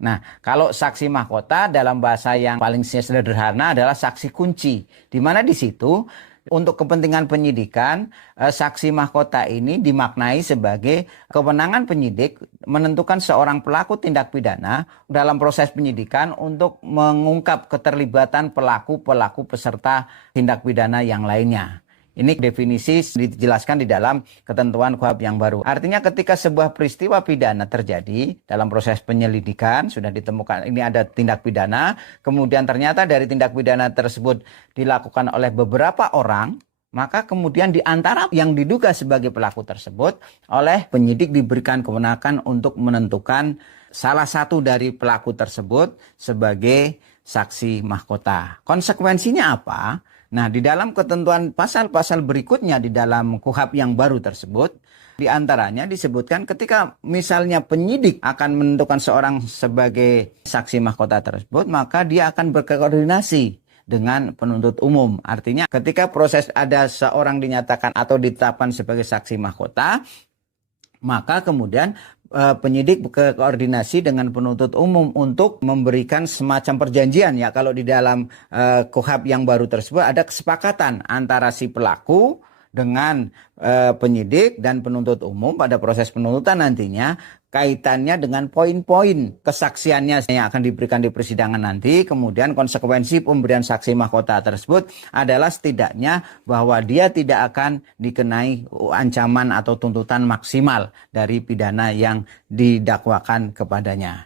Nah, kalau saksi mahkota dalam bahasa yang paling sederhana adalah saksi kunci, di mana di situ untuk kepentingan penyidikan, saksi mahkota ini dimaknai sebagai kewenangan penyidik menentukan seorang pelaku tindak pidana dalam proses penyidikan untuk mengungkap keterlibatan pelaku-pelaku peserta tindak pidana yang lainnya. Ini definisi dijelaskan di dalam ketentuan KUHP yang baru. Artinya ketika sebuah peristiwa pidana terjadi dalam proses penyelidikan, sudah ditemukan ini ada tindak pidana, kemudian ternyata dari tindak pidana tersebut dilakukan oleh beberapa orang, maka kemudian di antara yang diduga sebagai pelaku tersebut, oleh penyidik diberikan kewenangan untuk menentukan salah satu dari pelaku tersebut sebagai saksi mahkota. Konsekuensinya apa? Nah, di dalam ketentuan pasal-pasal berikutnya di dalam KUHP yang baru tersebut, di antaranya disebutkan ketika misalnya penyidik akan menentukan seorang sebagai saksi mahkota tersebut, maka dia akan berkoordinasi dengan penuntut umum. Artinya ketika proses ada seorang dinyatakan atau ditetapkan sebagai saksi mahkota, maka kemudian penyidik berkoordinasi dengan penuntut umum untuk memberikan semacam perjanjian ya. Kalau di dalam KUHP yang baru tersebut ada kesepakatan antara si pelaku dengan penyidik dan penuntut umum pada proses penuntutan nantinya kaitannya dengan poin-poin kesaksiannya yang akan diberikan di persidangan nanti. Kemudian konsekuensi pemberian saksi mahkota tersebut adalah setidaknya bahwa dia tidak akan dikenai ancaman atau tuntutan maksimal dari pidana yang didakwakan kepadanya.